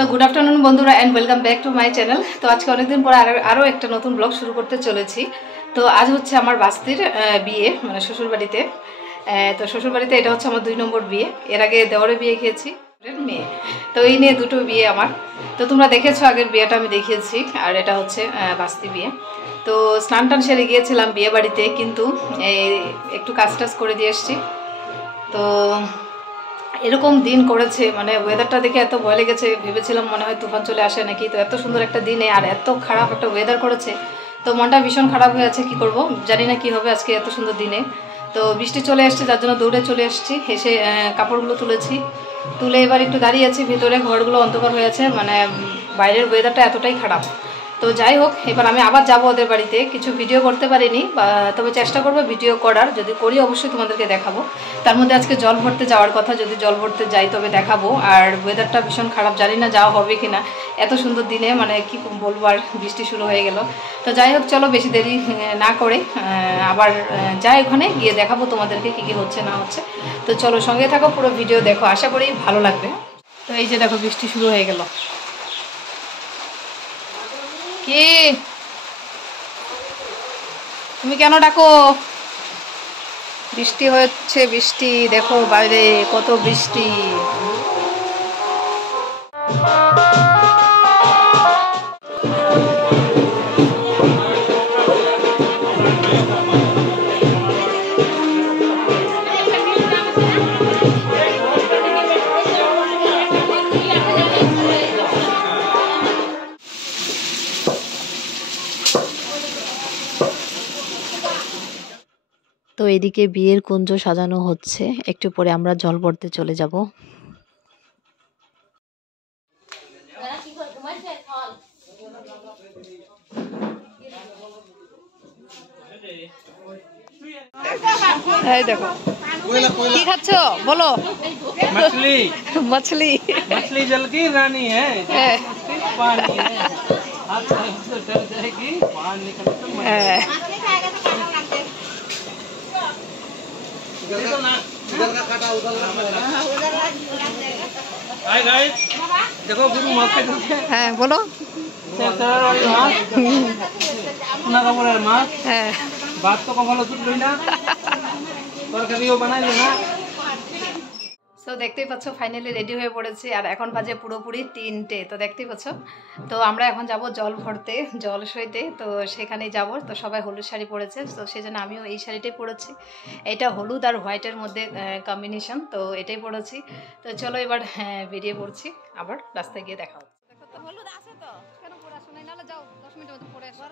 So good afternoon বন্ধুরা and welcome back to my channel. তো আজকে অনেকদিন পরে আরও একটা নতুন ব্লগ শুরু করতে চলেছি। তো আজ হচ্ছে আমার বাস্তির বিয়ে, মানে শ্বশুরবাড়িতে। তো শ্বশুরবাড়িতে এটা হচ্ছে আমার 2 নম্বর বিয়ে। এর আগে দেওয়ারে বিয়ে খেয়েছি, মেয়ে। তো এই নিয়ে দুটো বিয়ে আমার। তো তোমরা দেখেছো, আগের বিয়েটা আমি দেখিয়েছি, আর এটা হচ্ছে বাস্তি বিয়ে। তো স্নান টান সেরে গিয়েছিলাম বিয়ে বাড়িতে, কিন্তু একটু কাজ টাজ করে দিয়ে এসছি। তো এরকম দিন করেছে, মানে ওয়েদারটা দেখে এত ভয় লেগেছে, ভেবেছিলাম মনে হয় তুফান চলে আসে নাকি। তো এত সুন্দর একটা দিনে আর এত খারাপ একটা ওয়েদার করেছে, তো মনটা ভীষণ খারাপ হয়ে আছে। কি করব জানি না কি হবে আজকে এত সুন্দর দিনে। তো বৃষ্টি চলে আসছে, যার জন্য দৌড়ে চলে এসেছি। এসে কাপড়গুলো তুলে এবার একটু দাঁড়িয়ে আছি ভিতরে। ঘরগুলো অন্ধকার হয়ে আছে, মানে বাইরের ওয়েদারটা এতটাই খারাপ। তো যাই হোক, এবার আমি আবার যাব ওদের বাড়িতে। কিছু ভিডিও করতে পারিনি, তবে চেষ্টা করবো ভিডিও করার। যদি করি অবশ্যই তোমাদেরকে দেখাবো। তার মধ্যে আজকে জল ভরতে যাওয়ার কথা, যদি জল ভরতে যাই তবে দেখাবো। আর ওয়েদারটা ভীষণ খারাপ, জানি না যাওয়া হবে কিনা এত সুন্দর দিনে, মানে কি বলবো, আর বৃষ্টি শুরু হয়ে গেল। তো যাই হোক, চলো বেশি দেরি না করে আবার যাই, ওখানে গিয়ে দেখাবো তোমাদেরকে কী কী হচ্ছে না হচ্ছে। তো চলো সঙ্গে থাকো, পুরো ভিডিও দেখো, আশা করি ভালো লাগবে। তো এই যে দেখো, বৃষ্টি শুরু হয়ে গেল। কি তুমি কেন ডাকো? বৃষ্টি হচ্ছে, বৃষ্টি দেখো বাইরে কত বৃষ্টি। তো এদিকে বিয়ের কুঞ্জ সাজানো হচ্ছে, একটু পরে আমরা জল ভরতে চলে যাব। এই দেখো কি খাচ্ছ বলো? मछली मछली मछली जल की रानी है, पानी है, हाथ से डर जाएगी, बाहर निकल हाय गाइस, देखो गुरु मौके হ্যাঁ বলো। अपना कमरे माँ बात तो कमलो तुम ना তরকারিও বানাইলো না। সো দেখতেই পাচ্ছ ফাইনালি রেডি হয়ে পড়েছি, আর এখন বাজে পুরোপুরি 3টে। তো দেখতেই পাচ্ছ, তো আমরা এখন যাব জল ভরতে, জল সইতে। তো সেখানেই যাব। তো সবাই হলুদ শাড়ি পরেছে, তো সেই জন্য আমিও এই শাড়িটাই পরেছি। এটা হলুদ আর হোয়াইটের মধ্যে কম্বিনেশন, তো এটাই পরেছি। তো চলো এবার বেরিয়ে পড়ছি, আবার রাস্তায় গিয়ে দেখা হচ্ছে। হলুদ আছে তো কেন পরে আসো না, নাহলে যাও 10 মিনিটের মধ্যে পরে আসো।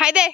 হাই দে।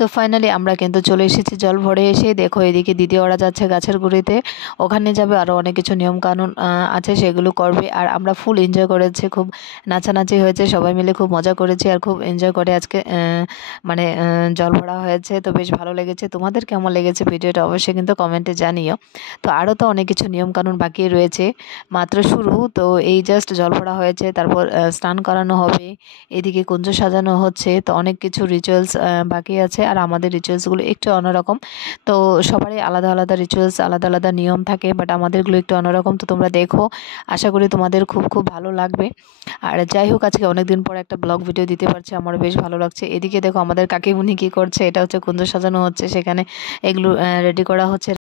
সো ফাইনালি আমরা কিন্তু চলে এসেছি জল ভরে এসে। দেখো এদিকে দিদি ওরা যাচ্ছে গাছের গুঁড়িতে, ওখানে যাবে, আরও অনেক কিছু নিয়মকানুন আছে সেগুলো করবে। আর আমরা ফুল এনজয় করেছি, খুব নাচানাচি হয়েছে, সবাই মিলে খুব মজা করেছি আর খুব এনজয় করে আজকে মানে জল ভরা হয়েছে। তো বেশ ভালো লেগেছে। তোমাদের কেমন লেগেছে ভিডিওটা অবশ্যই কিন্তু কমেন্টে জানিও। তো আরও তো অনেক কিছু নিয়মকানুন বাকি রয়েছে, মাত্র শুরু তো, এই জাস্ট জল ভরা হয়েছে, তারপর স্নান করানো হবে, এদিকে কুঞ্জ সাজানো হচ্ছে। তো অনেক কিছু রিচুয়ালস বাকি আছে, আর আমাদের রিচুয়ালসগুলো একটু অন্যরকম। তো সবারই আলাদা আলাদা রিচুয়ালস, আলাদা আলাদা নিয়ম থাকে, বাট আমাদেরগুলো একটু অন্যরকম। তো তোমরা দেখো, আশা করি তোমাদের খুব খুব ভালো লাগবে। আর যাই হোক, আজকে অনেকদিন পর একটা ব্লগ ভিডিও দিতে পারছি, আমারও বেশ ভালো লাগছে। এদিকে দেখো আমাদের কাকিমুনি কী করছে, এটা হচ্ছে কুঞ্জ সাজানো হচ্ছে, সেখানে এগুলো রেডি করা হচ্ছে।